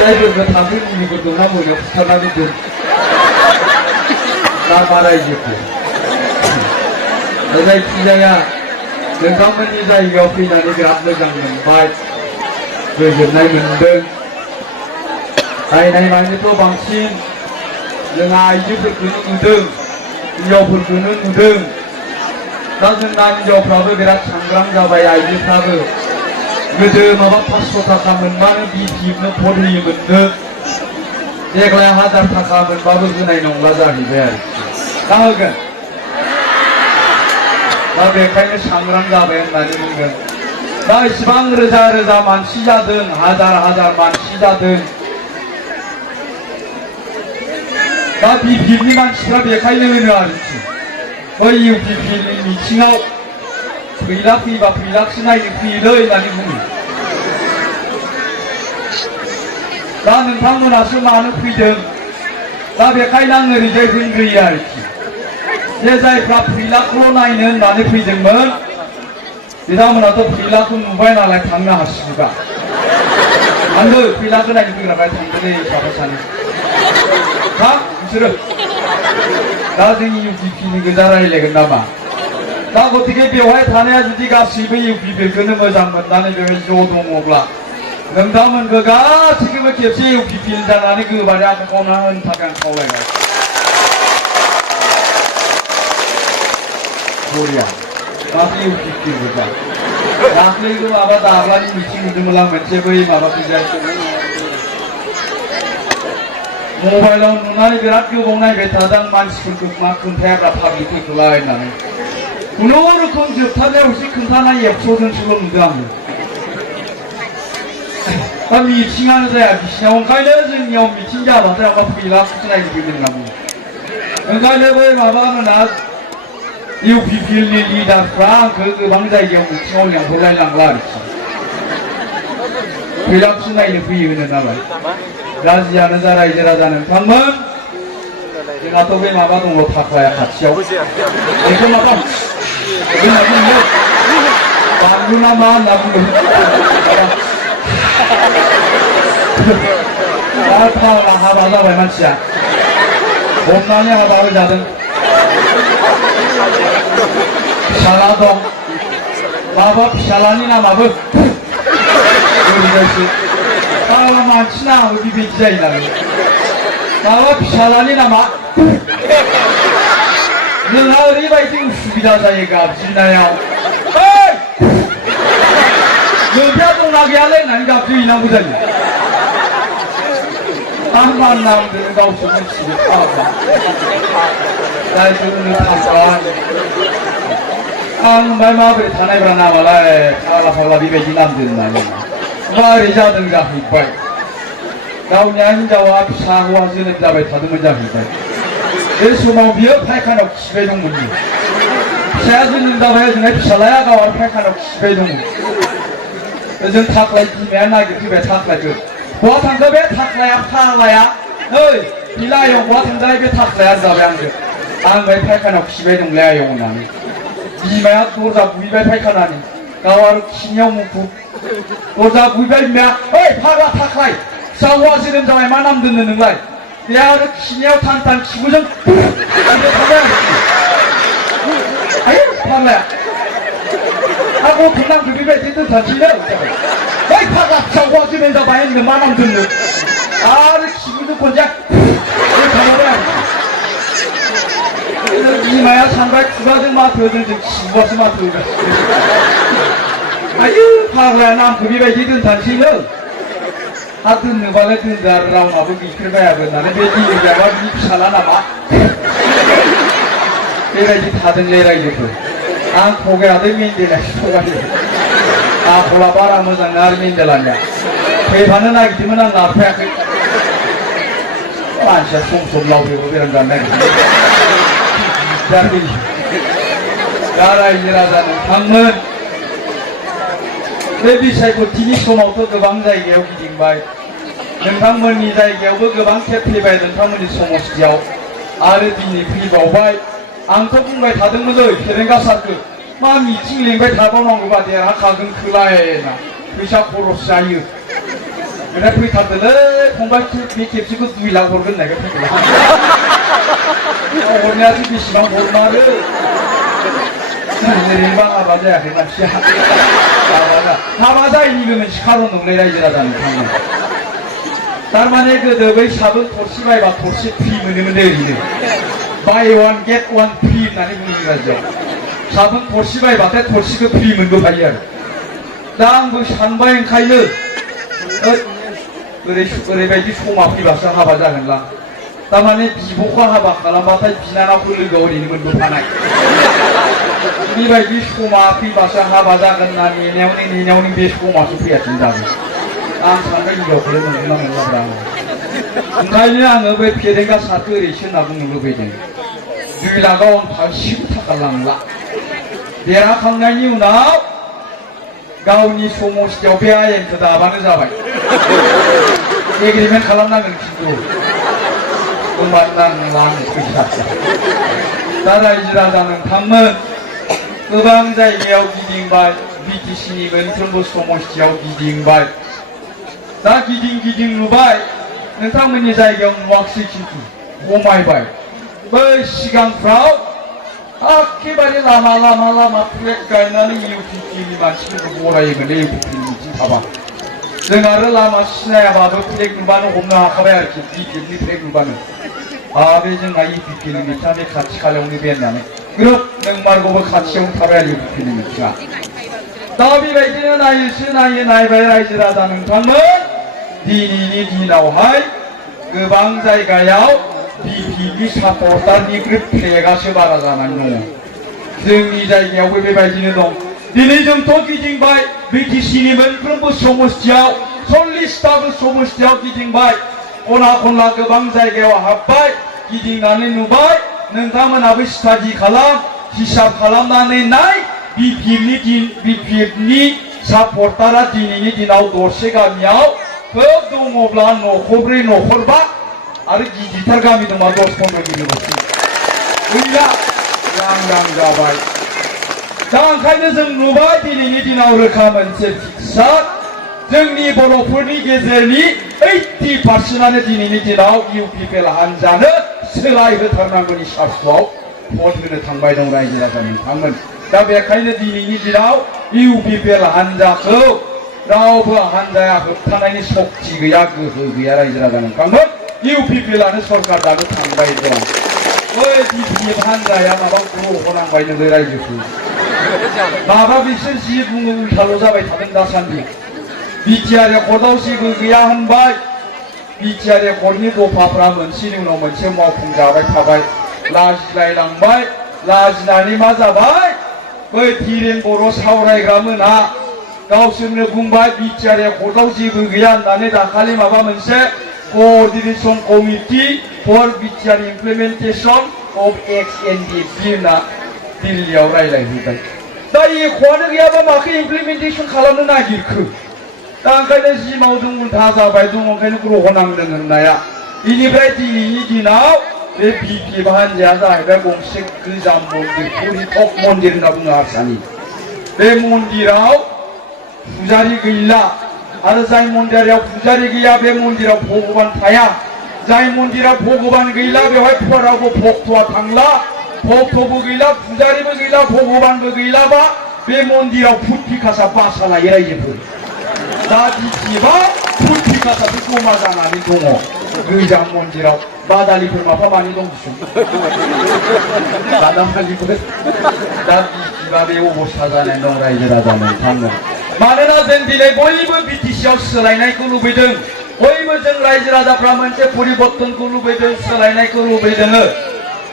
जायफोरखौ थाखोनिखौ दंना मोनो बुथारनानै दोन ना बारायजोबो जायखिजाया नोंथांमोननि जायगायाव फैनानै बिराद मोजां मोनबाय गोजोननाय मोनदों नायनाय मानिथ' बांसिन जोंहा आइजोफोरखौनो नुदों हिन्जावफोरखौनो नुदों दा जोंना हिन्जावफ्राबो बिराद सांग्रां जाबाय आइजोफ्राबो गोदो माबा 500 थाखा मोनबानो बिपिनो भट होयोमोननो देग्लाय 1000 थाखा मोनबाबो होनाय नंला जाहैबाय आरोखि दा होगोन दा बेखायनो सांग्रां जाबाय होननानै बुंदों दा इसिबां रोजा रोजा मानसि जादों हाजार हाजार मानसि जादों दा बिपिनि मानसिफ्रा बेखायनो होनो आरोखि बै इउपिपिनि मिथिङाव फैला फैबा फैलाखसो नायनो फैयोलै होननानै बुङो दा नोंथांमोनासो मानो फैदों दा बेखायनो आं ओरैजाय होनग्रोयो आरोखि जे जायफ्रा फैलाखौल' नायनो होननानै फैदोंमोन बिथांमोनाथ' फैलाखौ नुबाय नालाय थांनो हासिगौबा आंबो फैलाखौ नायनो फैग्राखाय थांदोंलै साफा सानै थां बिसोरो दा जोंनि इउपिपिनि गोजा रायज्लायगोन नामा दा गतिके बेवहाय थानाया जुदि गासैबो इउपिपिखौनो मोजां मोननानै बेवहाय ज' दङब्ला नोंथांमोनखौ गासैखौबो खेबसे इउपिपि जानानै गोबारै आखाइखौना होनो थाखाय आं खावलायबाय बरिया दाख्लै इउपिपि गोजा दाख्लैबो माबा दाब्लानि मिथिं नुदोंमोन आं मोनसे बै माबाखैजाय मबाइलाव नुनानै बिराद गोबाव नायबाय थादों मानसिफोरखौ मा खोन्थायाब्रा पाब्लिकफोरखौलाय होननानै खुनुरोखोम जोबथारनायाव एसे खोन्थानाय एबस'जोंसोल' नुदों आङो दा मिथिङानो जाया बिसिनाव ओंखायनो जोंनियाव मिथिं जाबाथाय आंबा फैलाखौसो नायनो फैदों होनना बुङो ओंखायनो बै माबामोना इउपिपिएलनि लिडारफ्रा आंखौ गोबां जायगायाव मिथिङाव लेंहरलाय लांला आरोखि फैलाखौसो नायनो फैयो होनो नालाय दा जियानो जा रायजो राजा नोंथांमोन जोंहाथ' बे माबा दङ थाख्लाया खाथियाव बेखौ माबा बानलु ना मा होनना बुङो दा फाग्ला हाबा जाबाय मानसिया हमनानै हाबा होजादों फिसाला दं माबा फिसालानि नामाबो ओरैजायसो फाग्ला मानसि नामाबो बेबायदि जायो नालाय माबा फिसालानि नामा जोंहा ओरैबायदि उसुबिदा जायो गाबज्रिनायाव नोंथाङा दंना गैयालै होननानै गाबज्रिहैनांगौ जायो आं मा नाम दोनो गावसो मिथियो फाग्ला जायखौ होनो थांबाय आं ओमफ्राय माबोरै थानायब्रा नामालाय फाग्ला फाग्ला बेबायदि नाम दोननानै माबोरै जादों जाहैबाय गावनिया हिनजावा फिसा हौवा जोनोम जाबाय थादोंमोन जाहैबाय बे समाव बियो फायखानायाव खिबाय दंमोन फिसाया जोनोम जाबाय ओजोंहाय फिसालाया गावहा फायखानायाव खिबाय दंमोन ओजों थाख्लाय बिमाया नागिरफैबाय थाख्लायखौ बहा थांखो बे थाख्लाया फाग्लाया नै बिला आयं बहा थांजाय बे थाख्लाया जाबाय आंजों आं बाय फायखानायाव खिबाय दंलै आयं होननानै बिमाया दरजा बुहैबाय फायखानानि गाव आरो खिनियाव मुखुब दरजा बुहैबाय बिमाया ओइ फाग्ला थाख्लाय फिसा हौवा जोनोम जाबाय मा नाम दोननो नोंलाय बे आरो खिनियाव थान थान खिबुजों थाबाय आरो फाग्लाया आरो गथ' नामखौ बेबायदि दोनथानोसैनो बै फाग्ला फिसा हौवा जोनोम जाबाय होननो मा नाम दोननो आरो खिबुजों खनसे दोनथाबाय आरो बिमाया सानबाय खुगाजों माथो होदों जों खिबुआसो माथो होदों आयु फाग्लाया नामखौ बेबायदि दोनथानोसैनो हा दोननोबालाय दोनदो आरो रावनाबो गैफेरबायाबो होननानै बे दिनैजाबा बि फिसाला नामा बेबायदि थादोंलै रायजोफोर आं थगायादै मेन्देलासो थगायो आखला बारा मोजां नङा आरो मेन्देलानिया फैफानो नागिरदोंमोन आं लाफायाखै मानसिया सम सम लावदेरबो बेराम जानो नागिरदों दा रायजो राजा नोंथांमोन बे बिसायख'थिनि समावथ' गोबां जायगायाव गिदिंबाय नोंथांमोननि जायगायावबो गोबां खेब फैबाय नोंथांमोननि समस्थियाव आरो दिनै फैबावबाय आंथ' बुंबाय थादोंमोनलै फेरेंगा सारखौ मा मिथिं लेंबाय थाबावनांगौबा देरहाखागोन खोलायना फैसा खरस जायो 그래 फैथारदोलै फंबाय बे खेबसेखौ 2 लाख हरगोन होननायखाय फैदों हरनायासो बेसेबां हरमारो ओरैनोबा हाबा जायाखै मानसिया हाबा जायैनिबो मोनसे खारन दंलै रायजो राजा नोंथांमोन थारमाने गोदो बै साबोन थरसे बायबा थरसे फ्रि मोनोमोन ओरैनो बाय वान गेट वान फ्रि होननानै बुङो इंराजियाव साबोन थरसे बायबाथाय थरसेखौ फ्रि मोनबोफायो आरो दा आंबो सानबाय ओंखायनो ओरैबायदि समा फैबासो हाबा जागोनलां थारमाने बिब'खौ हाबा खालामबाथाय बिनानावखौ लोगोआव ओरैनो मोनबोफानाय बेबायदि समा फैबासो हाबा जागोन होनना नेनायावनो बे समासो फैयासै दाबो आं सानबाय हिनजावखौल' मोनगोन ना मोनलाब्रा ओंखायनो आङो बै फेरेंगा सारखौ ओरैसो होनना बुंनो लुबैदों 2 लाखआव आं थाइसेबो थाखा लांला देरहाखांनायनि उनाव गावनि समस्थियाव बे आयेनखौ दाबानो जाबाय एग्रिमेन्ट खालामनांगोन खिन्थु होमबानो नांला आंनो फैसा दा रायजो राजा नोंथांमोन गोबां जायगायाव गिदिंबाय बिटिसिनि मोनफ्रोमबो समस्थियाव गिदिंबाय दा गिदिं नुबाय नोंथांमोननि जायगायाव नुवाखिसै खिन्थु खमायबाय बै सिगांफ्राव एखेबारे लामा फ्लेग गायनानै इउपिपिनि मानसिफोरखौ बरायोमोन इउपिपिनि मिथिं थाबा जों आरो लामा सिनायाबाबो फ्लेग नुबानो हमनो हाखाबाय आरोखि बिपिएफनि फ्लेग नुबानो बे जोंना इउपिपिनि मिथिङा बे खाथि खालायावनो बे होननानै ग्रोब नोंमारगौबो खाथियावनो थाबाय आरो इउपिपिनि मिथिङा दा बेबायदिनो नायबाय रायजो राजा नोंथांमोन दिनैनि दिनावहाय गोबां जायगायाव बिपिपि सापर्टारनिख्रुइ फ्लेगासो बारा जानानै दङ जोंनि जायगायावबो बेबायदिनो दं दिनै जोंथ' गिदिंबाय बिटिसिनि मोनफ्रोमबो समस्थियाव 40टाबो समस्थियाव गिदिंबाय खना खनला गोबां जायगायाव हाबबाय गिदिंनानै नुबाय नोंथांमोनाबो स्टाडि खालाम हिसाब खालामनानै नाय बिपिएफनि सापर्टारा दिनैनि दिनाव दरसे गामियाव खोब दङब्ला न'खरब्रै न'खरबा आरो गिदिरथार गामि दंबा 10-15 किल'मिटार गैला लांदां जाबाय दा ओंखायनो जों नुबाय दिनैनि दिनाव रोखा मोनसे फिक्सार जोंनि बर'फोरनि गेजेरनि 80% दिनैनि दिनाव इउपिपिएल हान्जानो सोलायहोथारनांगौनि सार्थआव भट होनो थांबाय दं रायजो राजा नोंथांमोन दा बेखायनो दिनैनि दिनाव इउपिपिएल हान्जाखौ रावबो हान्जाया होबथानायनि शक्ति गैया गोहो गैया रायजो राजा नोंथांमोन इउपिपिएलआनो सरकार दानो थांबाय दं बै बिपिएफ हान्जाया माबा ग्रह नांबाय नोङो रायजोखौ माबा बिसोर जि बुङो उल्थाल' जाबाय थादों दासान्दि बिटिआर एकर्डआव जेबो गैया होनबाय बिटिआर एकर्डनि दफाफ्रा मोनसेनि उनाव मोनसे मावफुंजाबाय थाबाय लाजिलायलांबाय लाजिनानै मा जाबाय बै धीरेन बर' सावरायग्रा मोना गावसोरनो बुंबाय बिटिआर एकर्डआव जेबो गैया होननानै दाखालि माबा मोनसे coordination committee for BTR implementation of XNDP होनना दिल्लीयाव रायलायहैबाय दा एख'आनो गैयाबा माखौ इमप्लिमेन्टेशन खालामनो नागिरखो दा ओंखायनो जि मावदों उल्था जाबाय दं ओंखायनो ग्रह नांदों होननाया बेनिफ्राय दिनैनि दिनाव बे बिपिएफ हान्जाया जाहैबाय गंसे गोजाम मन्दिर हरितक मन्दिर होनना बुङो हारसानि बे मन्दिराव पुजारी गैला आरो जाय मन्दिराव पुजारी गैया बे मन्दिराव भगबान थाया जाय मन्दिराव भगबान गैला बेवहाय रावबो भक्तआ थांला भक्तबो गैला पुजारीबो गैला भगबानबो गैलाबा बे मन्दिराव फुट पिकासा बासा लायो रायजोफोर दा बिपिएफआ फुट पिकासासो जमा जानानै दङ गोजाम मन्दिराव बादालिफोर माफा मानि दं बिसोर बादामालिफोर दा बिपिएफआ बे अबस्था जानानै दं रायजो राजा नोंथांमोन मानोना जों दिनै बयबो बिटिसिआव सोलायनायखौ लुबैदों बयबो जों रायजो राजाफ्रा मोनसे परिबर्तनखौ लुबैदों सोलायनायखौ लुबैदों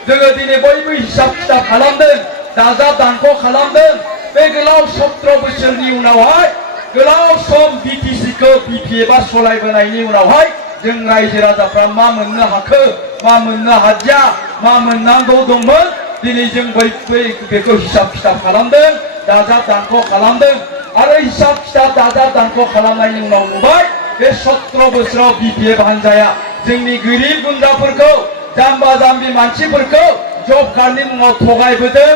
जोङो दिनै बयबो हिसाब खिथाब खालामदों दाजाब दानख' खालामदों बे गोलाव 17 बोसोरनि उनावहाय गोलाव सम बिटिसिखौ बिपिएफआ सलायबोनायनि उनावहाय जों रायजो राजाफ्रा मा मोननो हाखो मा मोननो हादिया मा मोननांगौ दंमोन दिनै जों बेखौ हिसाब खिथाब खालामदों दाजाब दानख' खालामदों आरो हिसाब खिथाब दाजाब दानख' खालामनायनि उनाव नुबाय बे 17 बोसोराव बिपिएफ हान्जाया जोंनि गोरिब गुन्द्राफोरखौ जाम्बा जाम्बि मानसिफोरखौ जब कार्डनि मुङाव थगायबोदों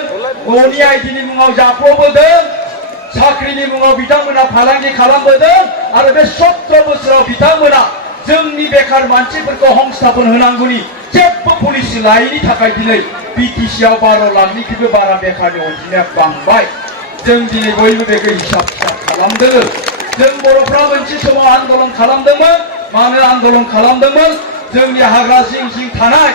न'नि आइडिनि मुङाव जाख्ल'बोदों साख्रिनि मुङाव बिथांमोना फालांगि खालामबोदों आरो बे 17 बोसोराव बिथांमोना जोंनि बेकार मानसिफोरखौ हंस्थापन होनांगौनि जेबो पलिसि लायैनि थाखाय दिनै बिटिसिआव 12 लाखनिख्रुइबो बारा बेकारनि अनजिमाया बांबाय। जों दिनै बयबो बेखौ हिसाब खालामदों। जों बर'फ्रा मोनसे समाव आन्दलन खालामदोंमोन। मानो आन्दलन खालामदोंमोन? जोंनि हाग्रा जिं जिं थानाय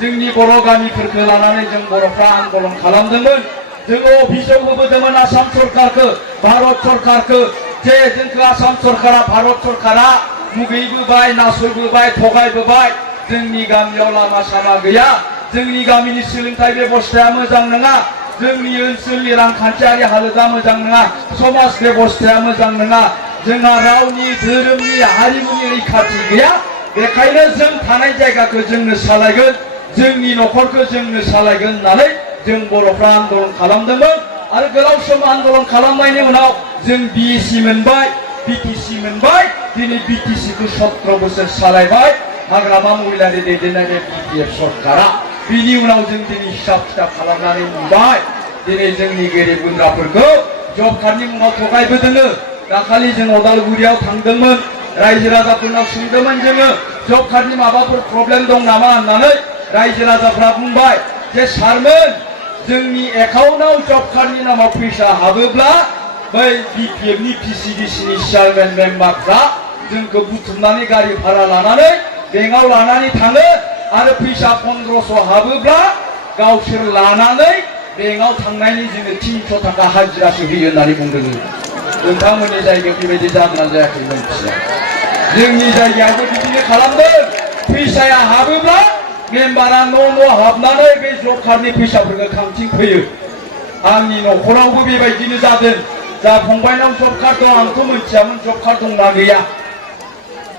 जोंनि बर' गामिफोरखौ लानानै जों बर'फ्रा आन्दलन खालामदोंमोन। जोङो अभियोग होबोदोंमोन आसाम सरकारखौ, भारत सरकारखौ, जे जोंखौ आसाम सरकारा, भारत सरकारा मुगैबोबाय, नासयबोबाय, थगायबोबाय। जोंनि गामियाव लामा सामा गैया, जोंनि गामिनि सोलोंथाइ बेबस्थाया मोजां नङा, जोंनि ओनसोलनि रांखान्थियारि हालोदा मोजां नङा, समाज बेबस्थाया मोजां नङा, जोंहा रावनि धोरोमनि हारिमुनि रैखाथि गैया। बेखायनो जों थानाय जायगाखौ जोंनो सालायगोन, जोंनि न'खरखौ जोंनो सालायगोन होननानै जों बर'फ्रा आन्दलन खालामदोंमोन। आरो गोलाव सम आन्दलन खालामनायनि उनाव जों बिएसि मोनबाय, बिटिसि मोनबाय। दिनै बिटिसिखौ 17 बोसोर सालायबाय हाग्रामा महिलारि दैदेननाय बे बिपिएफ सरकारा। बिनि उनाव जों दिनै हिसाब खिथाब खालामनानै नुबाय दिनै जोंनि गोरिब गुन्द्राफोरखौ जब कार्डनि मुङाव थगायबोदों। दाखालि जों अदालगुरियाव थांदोंमोन, रायजो राजाफोरनाव सोंदोंमोन जोङो जब कार्डनि माबाफोर प्रब्लेम दं नामा होननानै। रायजो राजाफ्रा बुंबाय जे सारमोन, जोंनि एकाउन्टआव जब कार्डनि नामाव फैसा हाबोब्ला बै बिपिएफनि पिसिडिसिनि चेयारमेन मेम्बारफ्रा जोंखौ बुथुमनानै गारि भारा लानानै बेंकआव लानानै थाङो आरो फैसा 1500 हाबोब्ला गावसोर लानानै बेंकआव थांनायनि जोंनो 300 थाखा हाजिरासो होयो होननानै बुंदों। नोंथांमोननि जायगायाव बेबायदि जादोंना जायाखै मोनथिया। जोंनि जायगायावबो बिदिनो खालामदों। फैसाया हाबोब्ला मेम्बारा न' हाबनानै बे जब कार्डनि फैसाफोरखौ खांथिं फैयो। आंनि न'खरावबो बेबायदिनो जादों। जा फंबायनाव जब कार्ड दं, आंथ' मोनथियामोन जब कार्ड दंना गैया।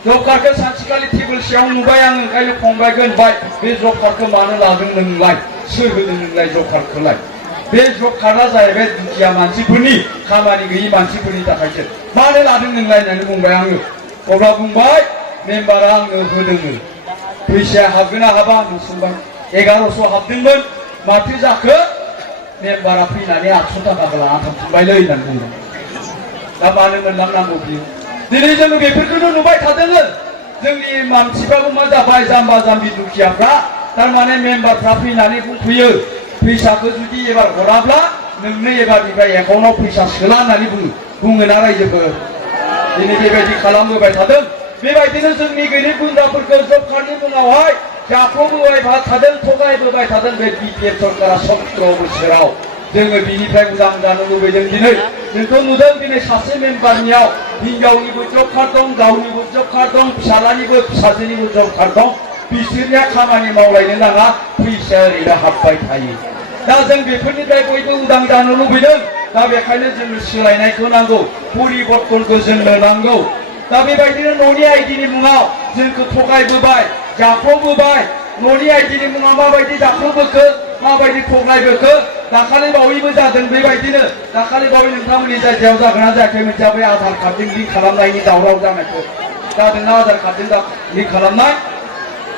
जब कार्डखौ सानसेखालि टेबोल सायाव नुबाय आं, ओंखायनो फंबायखौ होनबाय बे जब कार्डखौ मानो लादों नोंलाय, सोर होदों नोंलाय जब कार्डखौलाय? बे जब कार्डआ जाहैबाय दुखिया मानसिफोरनि, खामानि गैयि मानसिफोरनि थाखायसो, मानो लादों नोंलाय होननानै बुंबाय आङो। अब्ला बुंबाय मेम्बारा आंनो होदों। फैसाया हाबगोन ना हाबा आं सोंबाय। 1100 हाबदोंमोन, माथो जाखो? मेम्बारा फैनानै 800 थाखाखौ लाना थांफिनबायलै होननानै बुंदों। दा मानो मोनलांनांगौ बियो? दिनै जोङो बेफोरखौनो नुबाय थादों। जोंनि मानसिफ्राबो मा जाबाय, जाम्बा जाम्बि दुखियाफ्रा थारमाने मेम्बारफ्रा फैनानै बुंफैयो फैसाखौ जुदि एबार हराब्ला नोंनो एबारनिफ्राय एकाउन्टआव फैसा सोला होननानै बुङोना रायजोफोर। दिनै बेबायदि खालामबोबाय थादों। बेबायदिनो जोंनि गोरिब गुन्द्राफोरखौ जब कार्डनि मुङावहाय जाख्ल'बोबाय थादों, थगायबोबाय थादों बे बिपिएफ सरकारा 17 बोसोराव। जोङो बिनिफ्राय उदां जानो लुबैदों। दिनै जोंखौ नुदों, दिनै सासे मेम्बारनियाव हिनजावनिबो जब कार्ड दं, गावनिबो जब कार्ड दं, फिसालानिबो फिसाजोनिबो जब कार्ड दं। बिसोरनिया खामानि मावलायनो नाङा, फैसाया ओरैनो हाबबाय थायो। दा जों बेफोरनिफ्राय बयबो उदां जानो लुबैदों। दा बेखायनो जोंनो सोलायनायखौ नांगौ, परिबर्तनखौ जोंनो नांगौ। दा बेबायदिनो न'नि आइडिनि मुङाव जोंखौ थगायबोबाय, जाख्ल'बोबाय। न'नि आइडिनि मुङाव माबायदि जाख्ल'बोखो, माबायदि थगायबोखो दाखालि बावैबो जादों। बेबायदिनो दाखालि बावै नोंथांमोननि जायगायाव जागोन ना जायाखै मिथिया, बे आधार कार्डजों लिंक खालामनायनि दावराव जानायखौ जादोंना, आधार कार्डजों लिंक खालामनाय।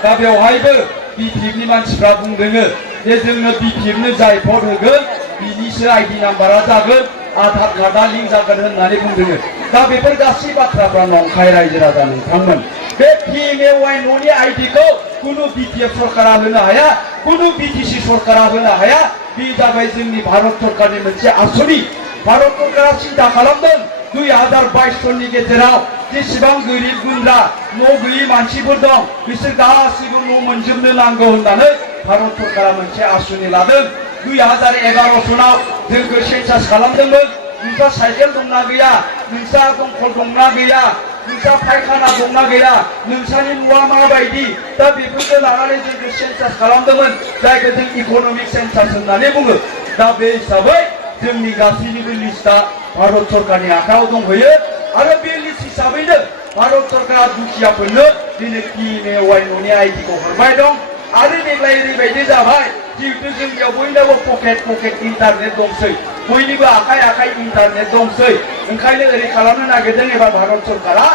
दा बेवहायबो बिपिएफनि मानसिफ्रा बुंदों जे जोंनो बिपिएफनो जाय भट होगोन बिनिसो आइडि नाम्बारा जागोन, आधार कार्डआ लिंक जागोन होननानै बुंदों। दा बेफोर गासै बाथ्राफ्रा नंखाय रायजो राजा नोंथांमोन। बे पिएमएवाइ न'नि आइडिखौ कुनु बिपिएफ सरकारा होनो हाया, कुनु बिटिसि सरकारा होनो हाया। बे जाबाय जोंनि भारत सरकारनि मोनसे आसनि। भारत सरकारा सिन्था खालामदों 2022 सननि गेजेराव जेसेबां गोरिब गुन्द्रा न' गैयि मानसिफोर दं बिसोर गासैबो न' मोनजोबनो नांगौ होननानै भारत सरकारा मोनसे आसनि लादों। 2011 सनाव जोंखौ सेन्सास खालामदोंमोन। नोंसा साइकेल दंना गैया, नोंसा दंखल दंना गैया, नोंसा फायखाना दंना गैया, नोंसानि न'आ माबायदि, दा बेफोरखौ लानानै जोंखौ सेन्सास खालामदोंमोन, जायखौ जों इक'नमिक सेन्सास होननानै बुङो। दा बे हिसाबै जोंनि गासैनिबो लिस्टआ भारत सरकारनि आखायाव दंहैयो। आरो बे लिस्ट हिसाबैनो भारत सरकारा दुखियाफोरनो दिनै पिएमएवाइ न'नि आइडिखौ हरबाय दं। आरो देग्लाय ओरैबायदि जाबाय, जिहेतु जोंनियाव बयनावबो पकेट इन्टारनेट दंसै, बयनिबो आखाइ इन्टारनेट दंसै। ओंखायनो ओरै खालामनो नागिरदों एबार भारत सरकारा,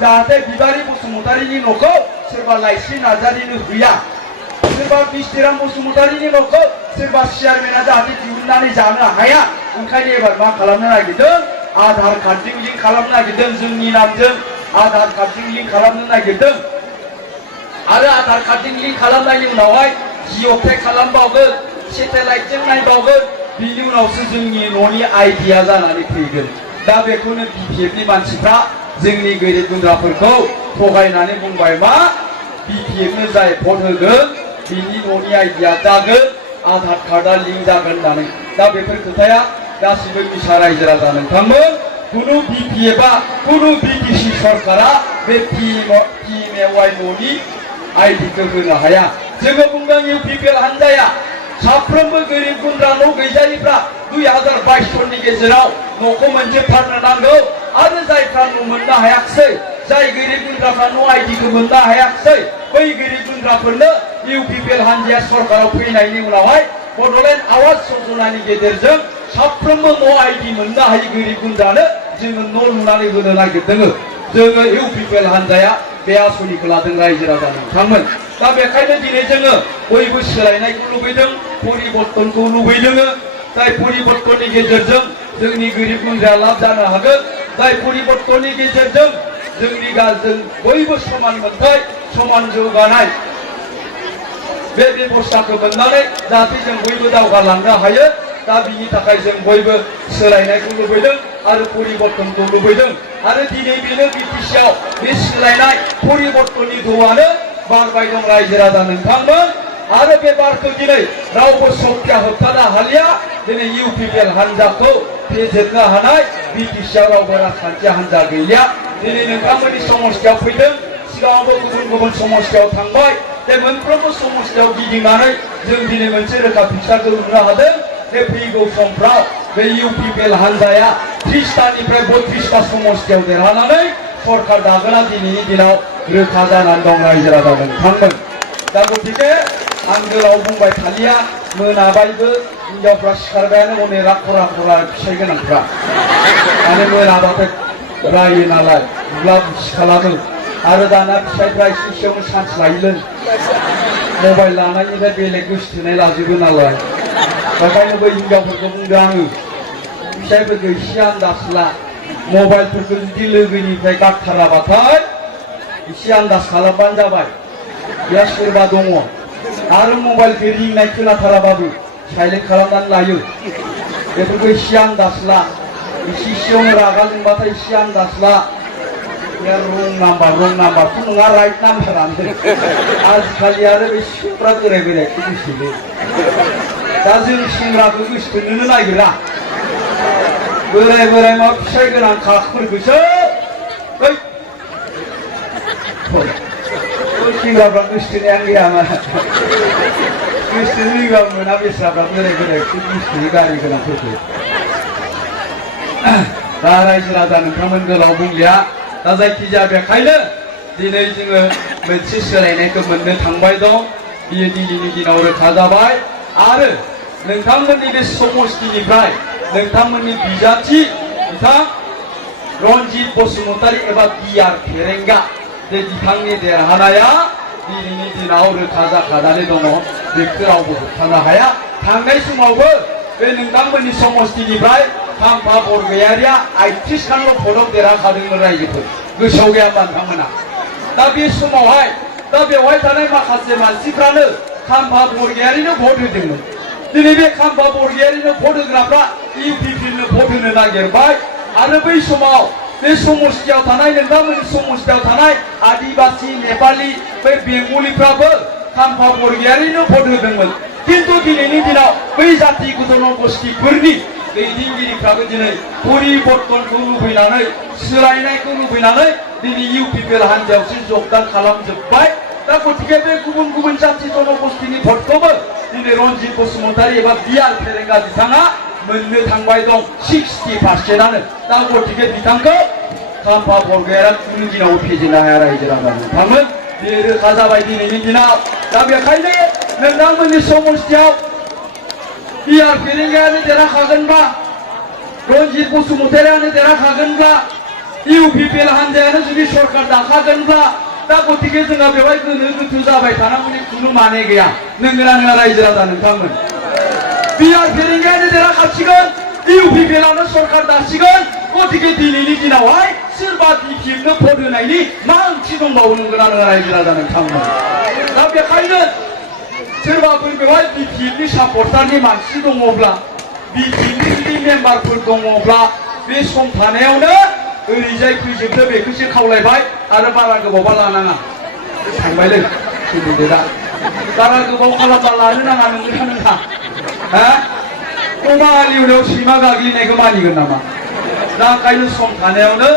जाहाथे बिबारि बसुमतारीनि न'खौ सोरबा लाइस्रि नार्जारिनो होया, सोरबा बिस्थिराम बसुमतारीनि न'खौ सोरबा चेयारमेना जाहाथे दिहुननानै जानो हाया, ओंखायनो एबार मा खालामनो नागिरदों आधार कार्डजों लिंक खालामनो नागिरदों जोंनि नामजों आधार कार्डजों लिंक खालामनो नागिरदों आरो आधार कार्डजों लिंक खालामनायनि उनावहाय जिअ' टेग खालामबावगोन सेटेलाइटजों नायबावगोन बिनि उनावसो जोंनि न'नि आइडिया जानानै फैगोन दा बेखौनो बिपिएफनि मानसिफ्रा जोंनि गोरिब गुन्द्राफोरखौ थगायनानै बुंबाय मा बिपिएफनो जाय भट होगोन बिनि न'नि आइडिया जागोन आधार कार्डआ लिंक जागोन होननानै दा बेफोर खोथाया गासिबो मिसा रायजो राजा नोंथांमोन कुनु बिपिएफआ कुनु बिटिसि सरकारा बे पिएमएवाइ न'नि आइडिखौ होनो हाया जोङो बुंदों इउपिपिएल हान्जाया साफ्रोमबो गोरिब गुन्द्रा न' गैजायिफ्रा 2022 सननि गेजेराव न'खौ मोनसे फाननो नांगौ आरो जायफ्रा न' मोननो हायाखिसै जाय गोरिब गुन्द्राफ्रा न' आइडिखौ मोननो हायाखिसै बै गोरिब गुन्द्राफोरनो इउपिपिएल हान्जाया सरकाराव फैनायनि उनावहाय बड'लेण्ड आवाज योजनानि गेजेरजों साफ्रोमबो न' आइडि मोननो हायि गोरिब गुन्द्रानो जोङो न' लुनानै होनो नागिरदों जोङो इउपिपिएल हान्जाया बे आसनिखौ लादों रायजो राजा नोंथांमोन दा बेखायनो दिनै जोङो बयबो सोलायनायखौ लुबैदों परिबर्तनखौ लुबैदों जाय परिबर्तननि गेजेरजों जोंनि गोरिब गुन्द्राया लाब जानो हागोन जाय परिबर्तननि गेजेरजों जोंनि गाजों बयबो समान मोनथाय समान जौगानाय बे बेबस्थाखौ मोननानै जाहाथे जों बयबो दावगालांनो हायो दा बिनि थाखाय जों बयबो सोलायनायखौ लुबैदों आरो परिबर्तनखौ लुबैदों आरो दिनै बेनो बिटिसिआव बे सोलायनाय परिबर्तननि धोआनो बारबाय दं रायजो राजा नोंथांमोन आरो बे बारखौ दिनै रावबो शक्तिया होबथानो हालिया दिनै इउपिपिएल हान्जाखौ फेजेननो हानाय बिटिसिआव रावबो राजखान्थि हान्जा गैलिया दिनै नोंथांमोननि समस्थियाव फैदों सिगाङावबो गुबुन गुबुन समस्थियाव थांबाय बे मोनफ्रोमबो समस्थियाव गिदिंनानै जों दिनै मोनसे रोखा फिक्सारखौ नुनो हादों बे फैगौ समफ्राव बे इउपिपिएल हान्जाया 30टानिफ्राय 32टा समस्थियाव देरहानानै सरकार दागोना दिनैनि दिनाव रोखा जानानै दं रायजो राजा नोंथांमोन दा गतिके आं गोलाव बुंबाय थालिया मोनाबायबो हिनजावफ्रा सिखारबायानो हनै राख'रा ख'रा फिसाइ गोनांफ्रा माने मोनाबाथाय रायो नालाय बुला बुसि खालामो आरो दाना फिसाइफ्रा एसे एसेयावनो चान्स लायोलै मबाइल लानायनिफ्राय बेलेग गोसोथोनाय लाजोबो नालाय बेखायनो बै हिनजावफोरखौ बुंदों आङो फिसाइफोरखौ एसे आन्दाज ला मबाइलफोरखौ जुदि लोगोनिफ्राय गारथाराबाथाय एसे आन्दाज खालामबानो जाबाय बेहा सोरबा दङ आरो मबाइलखौ रिंनाय खोनाथाराबाबो साइलेन्ट खालामनानै लायो बेफोरखौ एसे आन्दाज ला एसे एसेयावनो रागा जोंबाथाय एसे आन्दाज ला रं नाम्बारथ' नङा राइट नाम्बारानो आजिखालि आरो बे सिख्लाफ्रा बोराय बोरायखौ गोसोथोनो दा जों सेंग्राखौ गोसोथोनोनो नागिरा बोराय बोराय मा फिसाइ गोनां खाफोरखौसो सेंग्राफ्रा गोसोथोनायानो गैया मा गोसोथोनो रोङा मोना बेस्राफ्रा बोराय बोरायखौ गोसोथोनो गारि गोनांफोरखौ दा रायजो राजा नोंथांमोन गोलाव बुंलिया दा जायखिजाया बेखायनो दिनै जोङो मोनसे सोलायनायखौ मोननो थांबाय दं बियो दिनैनि दिनाव रोखा जाबाय आरो नोंथांमोननि बे समस्थिनिफ्राय नोंथांमोननि बिजाथि बिथां रन्जित बसुमतारी एबा बिआर फेरेंगा बे बिथांनि देरहानाया दिनैनि दिनाव रोखा जाखानानै दङ बेखौ रावबो होबथानो हाया थांनाय समावबो बे नोंथांमोननि समस्थिनिफ्राय खाम्फा बरगयारिया 38खानल' भटआव देरहाखादोंमोन रायजोफोर गोसोआव गैया होनबा नोंथांमोना दा बे समावहाय दा बेवहाय थानाय माखासे मानसिफ्रानो खाम्फा बरगयारिनो भट होदोंमोन दिनै बे खाम्फा बरगयारिनो भट होग्राफ्रा इउपिपिएलनो भट होनो नागिरबाय आरो बै समाव बे समस्थियाव थानाय नोंथांमोननि समस्थियाव थानाय आदिबासि नेपालि बै बेंगलिफ्राबो खाम्फा बरगयारिनो भट होदोंमोन किन्तु दिनैनि दिनाव बै जाति जनगोष्ठिफोरनि दैदेनगिरिफ्राबो दिनै परिबर्तनखौ लुबैनानै सोलायनायखौ लुबैनानै दिनै इउपिपिएल हान्जायावसो जगदान खालामजोब्बाय दा गतिके बे गुबुन गुबुन जाति जनगोष्ठिनि भटखौबो दिनै रन्जित बसुमतारी एबा बिआर फेरेंगा बिथाङा मोननो थांबाय दं 60%आनो दा गतिके बिथांखौ खाम्फा बरगयारिया कुनु दिनावबो फेजेननो हाया रायजो राजा नोंथांमोन बे रोखा जाबाय दिनैनि दिनाव दा बेखायनो नोंथांमोननि समस्थियाव बिआर फेरेंगायानो देरहाखागोनबा रन्जित बसुमतारीयानो देरहाखागोनब्ला इउपिपिएल हान्जायानो जुदि सरकार दाखागोनब्ला दा गतिके जोंहा बेवहाय गोनो गोथो जाबाय थानांगौनि कुनु माने गैया नोंगोना नङा रायजो राजा नोंथांमोन बिआर फेरेंगायानो देरहाखासिगोन UPPLआनो सरकार दासिगोन गतिके दिनैनि दिनावहाय सोरबा BPFनो भट होनायनि मा ओंथि दंबावो नंगौना नङा रायजो राजा नोंथांमोन दा बेखायनो सोरबाफोर बेवहाय BPFनि सापर्टारनि मानसि दङब्ला BPFनि जुदि मेम्बारफोर दङब्ला बे सम थानायावनो ओरैजाय फैजोबदो बेखौसो खावलायबाय आरो बारा गोबावबा लानाङा थांबायलै केन्डिडेटआ बारा गोबाव खालामबा लानो नाङा नोंहा हा अमा हालेवनायाव सैमा गाग्लिनायखौ मानिगोन नामा दा ओंखायनो सम थानायावनो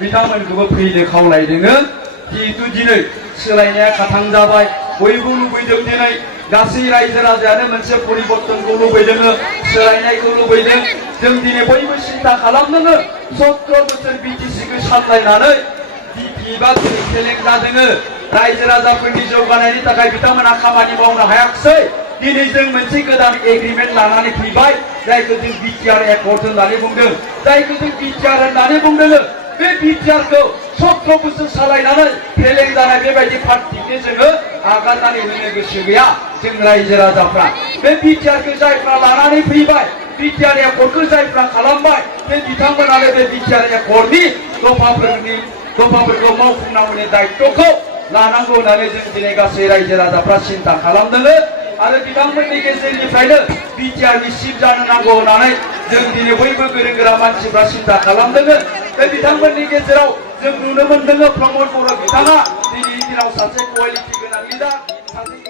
बिथांमोनखौबो फैनो खावलायदोङो जिहेतु दिनै सोलायनाया खाथां जाबाय बयबो लुबैदों दिनै गासै रायजो राजायानो मोनसे परिबर्तनखौ लुबैदों सोलायनायखौ लुबैदों जों दिनै बयबो सिन्था खालामदोङो 17 बोसोर BTCखौ सामलायनानै BPFआ दिनै फेलें जादोङो रायजो राजाफोरनि जौगानायनि थाखाय बिथांमोना खामानि मावनो हायाखिसै दिनै जों मोनसे गोदान एग्रिमेन्ट लानानै फैबाय जायखौ जों BTR एकर्ड होननानै बुंदों जायखौ जों BTR होननानै बुंदों बे BTRखौ 17 बोसोर सालायनानै फेलें जानाय बेबायदि पार्टिनो जोङो आगारनानै होनो गोसो गैया जों रायजो राजाफ्रा बे BTRखौ जायफ्रा लानानै फैबाय BTR एकर्डखौ जायफ्रा खालामबाय बे बिथांमोनानो बे BTR एकर्डनि दफाफोरखौ मावफुंनांगौनि दायित्वखौ लानांगौ होननानै जों दिनै गासै रायजो राजाफ्रा सिन्था खालामदों आरो बिथांमोननि गेजेरनिफ्रायनो BTRनि चिफ जानो नांगौ होननानै जों दिनै बयबो गोरों गोरा मानसिफ्रा सिन्था खालामदों बे बिथांमोननि गेजेराव जों नुनो मोनदों प्रमद बर' बिथाङा दिनैनि दिनाव सासे क्वालिटि गोनां लिडार